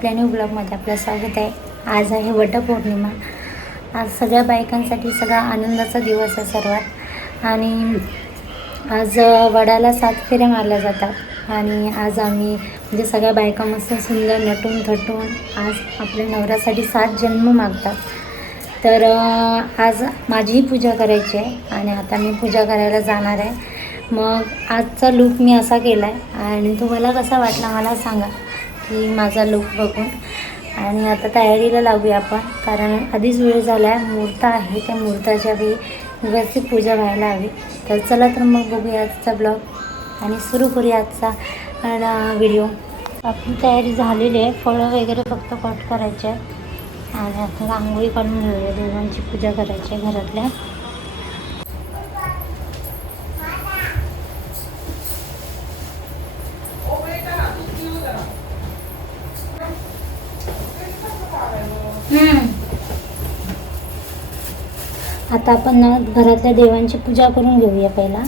आपल्या न्यू ब्लॉगमध्ये आपलं स्वागत आहे। आज आहे वटपौर्णिमा। आज सगळ्या बायकांसाठी सगळा आनंदाचा दिवस आहे सर्वात। आणि आज वडाला 7 फेऱ्या मारल्या जातात आणि आज आम्ही म्हणजे सगळ्या बायका मस्त सुंदर नटून थटून आज आपल्या नवऱ्यासाठी 7 जन्म मागतात। तर आज माझीही पूजा करायची आहे आणि आता मी पूजा करायला जाणार आहे। मग आजचा लूक मी असा केला आहे आणि तुम्हाला कसा वाटला मला सांगा की माझा लूक बघून। आणि आता तयारीला लागूया आपण, कारण आधीच वेळ झाला आहे, मुहूर्त आहे, त्या मुहूर्ताच्या वेळी व्यवस्थित पूजा व्हायला हवी। तर चला तर मग बघूया आजचा ब्लॉग आणि सुरू करूया आजचा व्हिडिओ। आपली तयारी झालेली आहे, फळं वगैरे फक्त कट करायचे आहे आणि आता रांगोळी काढून घेऊया। देवांची पूजा करायची आहे घरातल्या। आता आपण घरातल्या देवांची पूजा करून घेऊया पहिला।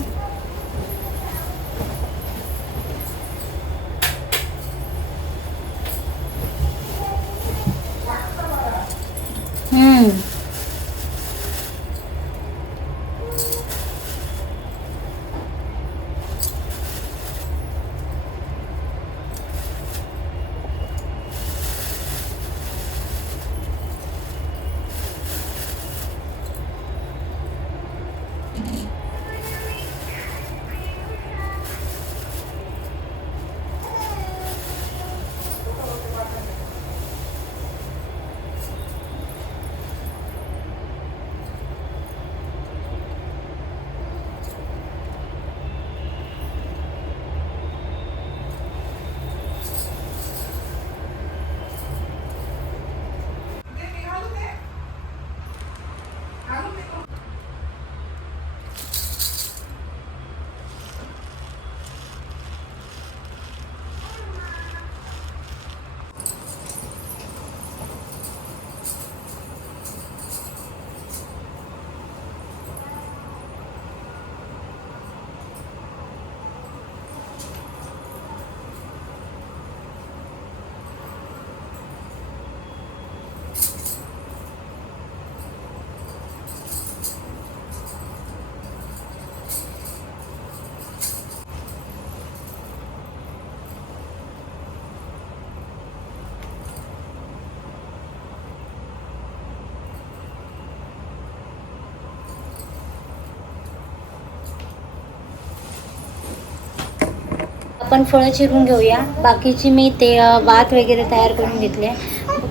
आपण फळं चिरून घेऊया। बाकीची मी ते वात वगैरे तयार करून घेतले।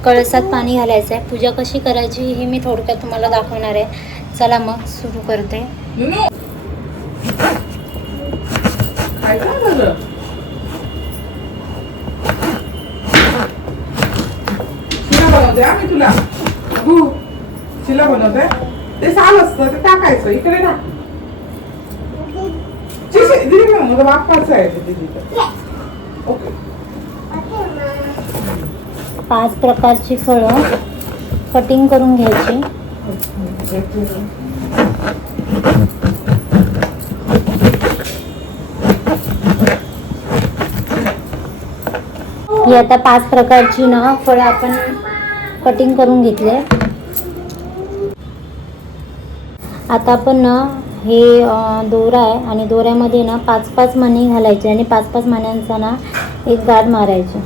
कळसात पाणी घालायचं आहे। पूजा कशी करायची हे मी थोडक्यात तुम्हाला दाखवणार आहे। चला मग सुरू करते। तुला चिला बनवते ते साल असतं ते टाकायचं इकडे ना। ओके 5 प्रकारची फळं कटिंग करून घ्यायची। ही आता 5 प्रकारची ना फळं आपण कटिंग करून घेतले। आता आपण ना हे दोरा आहे आणि दोऱ्यामध्ये ना 5-5 मणी घालायचे आणि 5-5 मण्यांचा ना एक गाठ मारायची।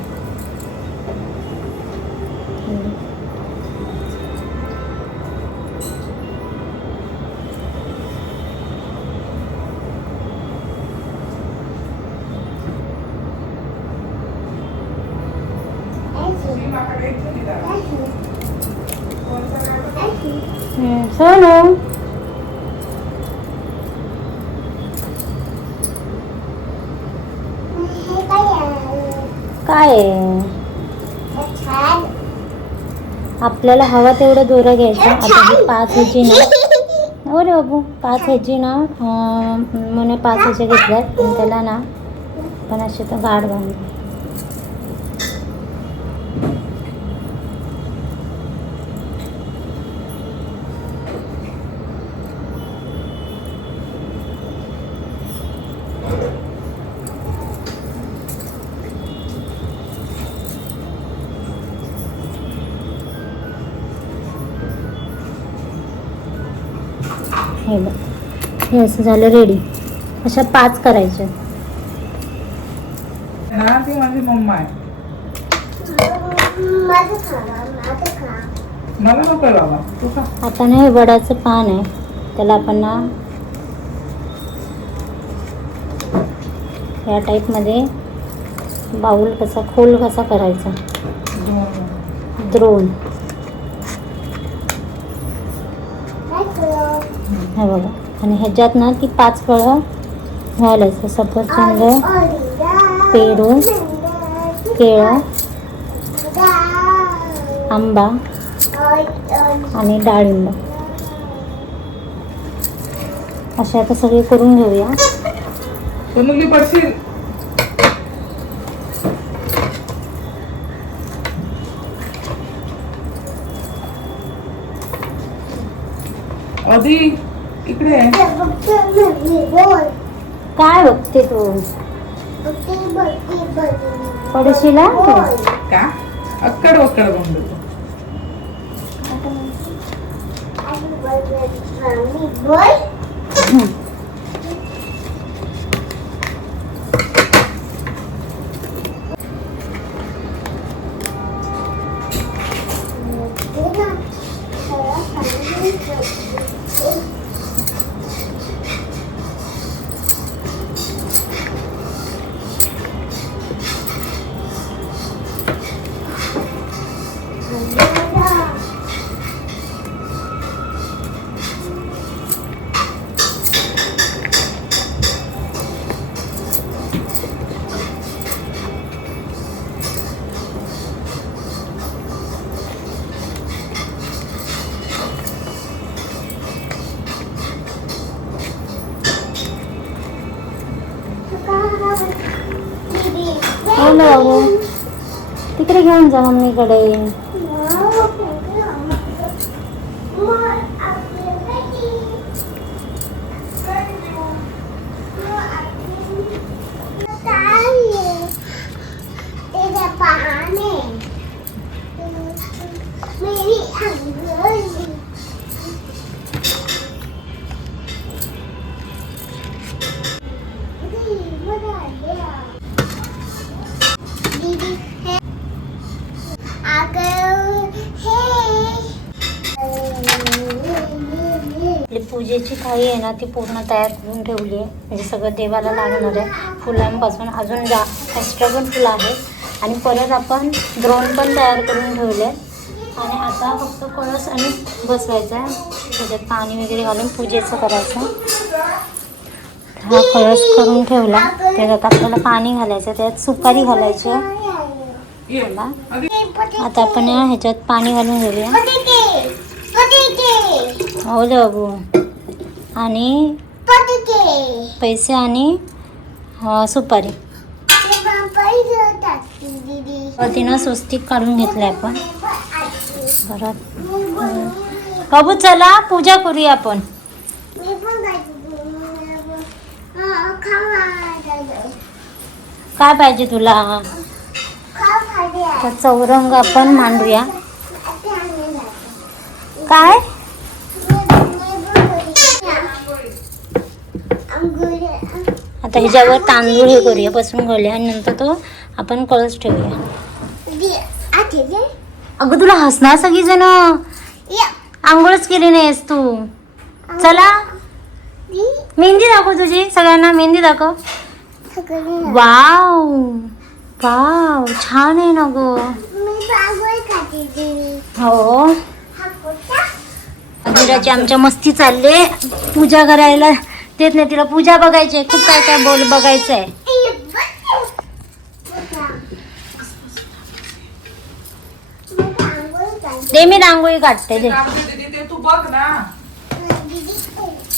सोनू काय आपल्याला हवा तेवढं दोरा घ्यायचं। आता ही 5 ह्याची ना, अरे बाबू 5 ह्याची ना म्हणे 5 ह्याच्या घेतल्यात आणि त्याला ना पण असे तर गाठ बांधली। हे बघ, हे असं झालं रेडी. अशा 5 करायच्या. ना ती माझी मम्मा आहे. मला नको बाबा, तू खा. आता ना हे वडाचं पान आहे, त्याला आपण ना या टाईपमध्ये बाऊल कसा खोल कसा करायचा, द्रोण. हे बघा, आणि ह्याच्यात ना ती 5 फळं घालायचं. सफरचंद, पेरू, केळं, आंबा आणि डाळिंब अशा आता सगळे करून घेऊया. सोनुली पडशील. आधी इकडे आहे. काय बघते तू? पडशील हा तू? का अक्कड वक्कड बनवतो. हो ना बाबू, तिकडे घेऊन जा मम्मीकडे. पूजेची थाळी आहे ना ती पूर्ण तयार करून ठेवली आहे. म्हणजे सगळं देवाला लागणार आहे. फुलांपासून अजून एक्स्ट्रा पण फुलं आहेत. आणि परत आपण द्रोण पण तयार करून ठेवले. आणि आता फक्त कळस आणि बसवायचा आहे. त्याच्यात पाणी वगैरे घालून पूजेचं करायचं. हा कळस करून ठेवला. त्याच्यात आपल्याला पाणी घालायचं, त्याच्यात सुपारी घालायची. आता आपण ह्याच्यात पाणी घालून घेऊया. हो बाबू. आणि पैसे आणि सुपारी. तिनं स्वस्तिक काढून घेतलंय आपण. परत बाबू चला पूजा करूया आपण. काय पाहिजे तुला? तर चौरंग आपण मांडूया. काय आता ह्याच्यावर तांदूळ हे करूया, बसून घेऊया. आणि नंतर तो आपण कळस ठेवूया. अगं तुला हसणार सगळी जण. आंघोळच केली नाहीस तू. चला मेहंदी दाखव तुझी. सगळ्यांना मेहंदी दाखव. वाव वाव छान आहे ना गो. हो अधीराची आमच्या मस्ती चालले. पूजा करायला देत नाही तिला. पूजा बघायची आहे. खूप काय काय बघायचं आहे. दे मी रांगोळी काढते. दे तू बघ ना.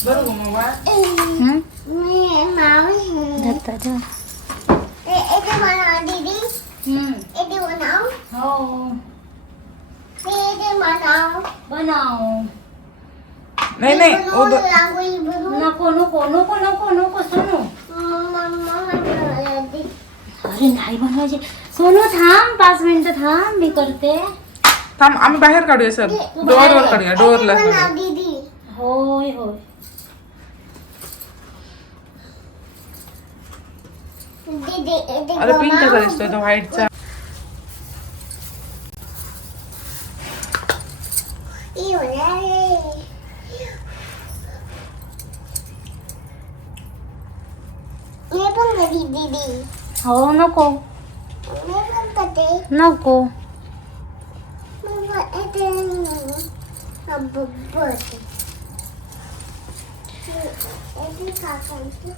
बरोबर मोबाईल. बनाव. नाही नाही नको नको नको नको नको सोनू. अरे नाही बनवायचे. सोनू थांब 5 मिनिटं थांब, मी करते. थांब आम्ही बाहेर काढूया सर. डोअरवर काढूया. डोअरला होय होय अरे पिंक कसा दिसतोय तो व्हाईटचा. हो नको नको.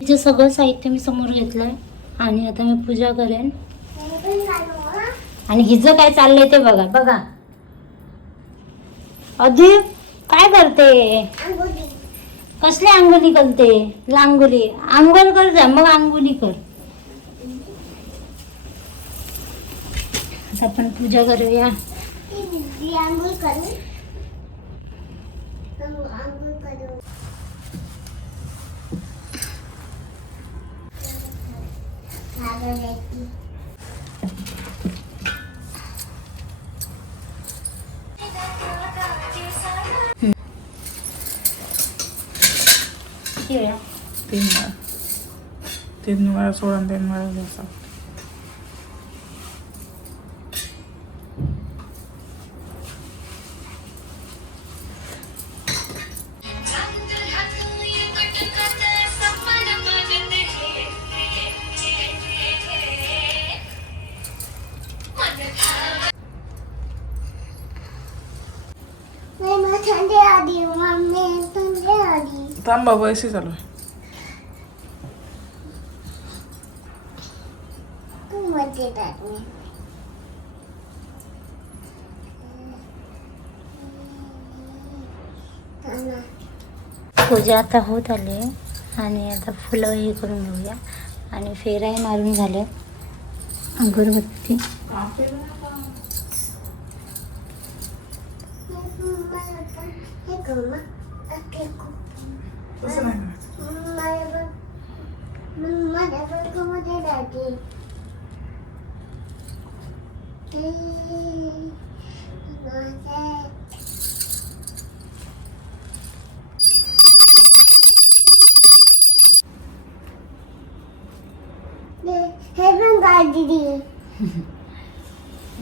इथे सगळं साहित्य मी समोर घेतलंय आणि आता मी पूजा करेन. आणि हिचं काय चाललंय ते बघा बघा. अधी काय करते? कसली अंघोली करते? लांगोली आंघोळ कर जा मग अंघोली कर. आता आपण पूजा करूया. तीन वेळा सोडून 3 वेळा घ्यायचा. थांब बाबा ऐसी चालू आहे. पूजा आता होत आली आहे आणि आता फुलं हे करून घेऊया आणि फेराही मारून झाले. अगरबत्ती तसं नाही करायचं.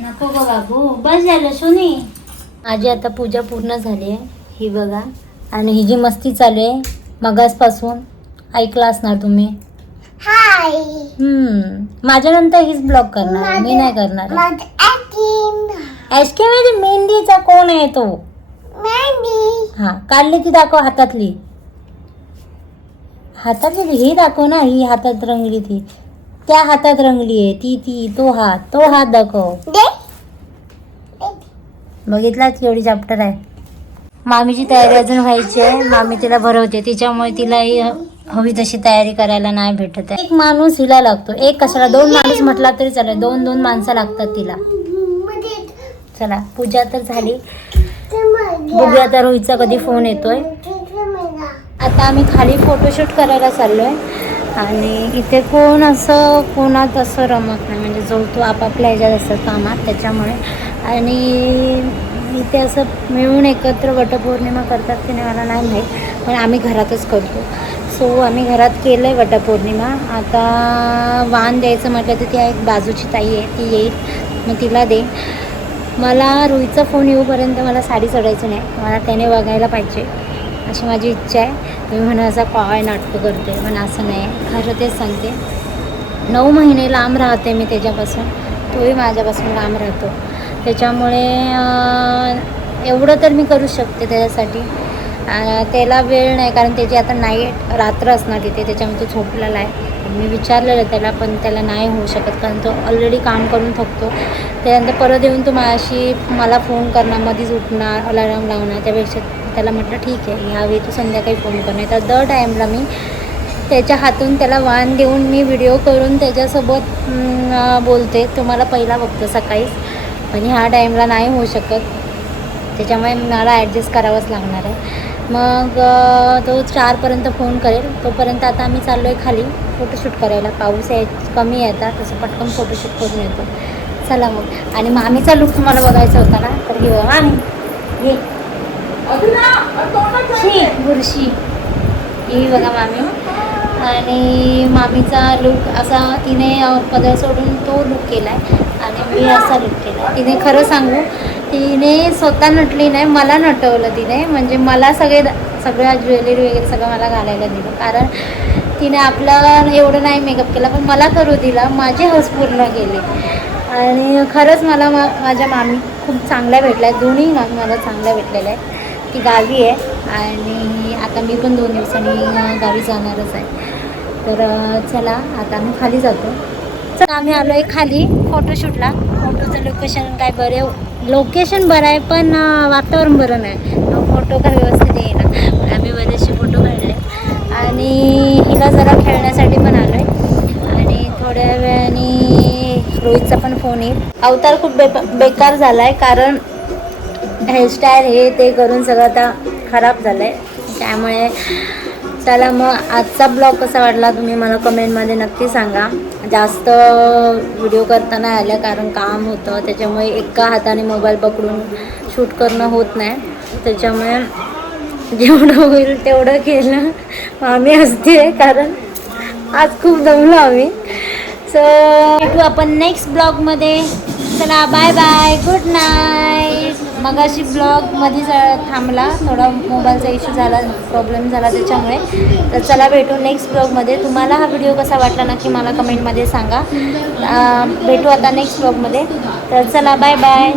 नको गो बाबू बस झालं सोनी. माझी आता पूजा पूर्ण झाली आहे ही बघा. आणि ही जी मस्ती चालू आहे मगासपासून ऐकला असणार तुम्ही. माझ्यानंतर हीच ब्लॉग करणार मी नाही करणार. आईस्क्रीम मध्ये मेहंदीचा कोण आहे तो? हा काढली ती दाखव हातातली. हातातली ही दाखव ना. ही हातात रंगली ती त्या हातात रंगली आहे ती तो हात दाखव. बघितला एवढी चॅप्टर आहे. मामीची तयारी अजून व्हायची आहे. मामी तिला भरवते तिच्यामुळे तिलाही हवी तशी तयारी करायला नाही भेटत आहे. एक माणूस हिला लागतो. एक कशाला 2 माणूस म्हटला तरी चालेल. 2 माणसं लागतात तिला. चला पूजा तर झाली. बघूया आता रोहितचा कधी फोन येतोय. आता आम्ही खाली फोटोशूट करायला चाललोय आणि इथे कोणात असं रमत नाही. म्हणजे जो तो आपापल्या ह्याच्यात असतात कामात त्याच्यामुळे. आणि इथे असं मिळून एकत्र वटपौर्णिमा करतात की नाही मला नाही माहीत पण आम्ही घरातच करतो. सो आम्ही घरात केलं आहे वटपौर्णिमा. आता वाण द्यायचं म्हटलं तर ती एक बाजूची ताई आहे ती येईल मग तिला दे. मला रोहितचा फोन येऊपर्यंत मला साडी चढायची नाही. मला त्याने बघायला पाहिजे अशी माझी इच्छा आहे. मी म्हणून असा काय नाटकं करते पण असं नाही. खरं तेच सांगते 9 महिने लांब राहते मी त्याच्यापासून. तोही माझ्यापासून लांब राहतो. त्याच्यामुळे एवढं तर मी करू शकते त्याच्यासाठी. त्याला वेळ नाही कारण त्याची आता रात्र असणार तिथे त्याच्यामुळे तो झोपलेला आहे. मी विचारलेलं त्याला पण त्याला नाही होऊ शकत कारण तो ऑलरेडी काम करून थकतो. त्यानंतर परत येऊन तो मला फोन करणार मध्येच उठणार अलार्म लावणार. त्यापेक्षा त्याला म्हटलं ठीक आहे ह्यावेळी तू संध्याकाळी फोन कर. नाही तर दर टाईमला मी त्याच्या हातून त्याला वाण देऊन मी व्हिडिओ करून त्याच्यासोबत बोलते. तुम्हाला पहिला बघतो सकाळीच पण ह्या टाईमला नाही होऊ शकत. त्याच्यामुळे मला ॲडजस्ट करावंच लागणार आहे. मग तो 4पर्यंत फोन करेल. तोपर्यंत आता आम्ही चाललो आहे खाली फोटोशूट करायला. पाऊस कमी येतात तसं पटकन फोटोशूट करून येतो. चला मग. आणि मामीचा लुक तुम्हाला बघायचा होता ना तर घेऊ मामी ये बुरशी ही बघा मामी आणि मामीचा लुक असा तिने पदर सोडून तो लुक केला आहे आणि मी असा लुक केला. तिने खरं सांगू, तिने स्वतः नटली नाही, मला नटवलं तिने. म्हणजे मला सगळ्या ज्वेलरी वगैरे सगळं मला घालायला दिलं, कारण तिने आपलं एवढं नाही मेकअप केला, पण मला करू दिला. माझी हौस पूर्ण केली. आणि खरंच मला माझ्या मामी खूप चांगल्या भेटल्या आहेत. दोन्ही मामी मला चांगल्या भेटलेल्या आहेत. ती गावी आहे आणि आता मी पण 2 दिवसांनी गावी जाणारच आहे. तर चला आता आम्ही खाली जातो. तर आम्ही आलो आहे खाली फोटोशूटला. फोटोचं लोकेशन बरं आहे, पण वातावरण बरं नाही. फोटो काय व्यवस्थित येईना. पण आम्ही बरेचसे फोटो काढले आणि हिला जरा खेळण्यासाठी पण आलो आहे. आणि थोड्या वेळाने रोहितचा पण फोन येईल. अवतार खूप बेकार झाला आहे, कारण हेअरस्टाईल हे ते करून सगळं आता खराब झालं आहे. त्यामुळे चला मग आजचा ब्लॉग कसा वाटला तुम्ही मला कमेंटमध्ये नक्की सांगा. जास्त व्हिडिओ करताना आल्या, कारण काम होतं, त्याच्यामुळे एका हाताने मोबाईल पकडून शूट करणं होत नाही. त्याच्यामुळे जेवढं होईल तेवढं केलं. आम्ही हसते कारण आज खूप दमलो आम्ही. सो भेटू आपण नेक्स्ट ब्लॉगमध्ये. चला बाय बाय, गुड नाईट. मगाशी ब्लॉगमध्ये थांबला, थोडा मोबाईलचा इश्यू झाला, प्रॉब्लेम झाला त्याच्यामुळे. तर चला भेटू नेक्स्ट ब्लॉगमध्ये. तुम्हाला हा व्हिडिओ कसा वाटला नक्की मला कमेंटमध्ये सांगा. भेटू आता नेक्स्ट ब्लॉगमध्ये. तर चला बाय बाय.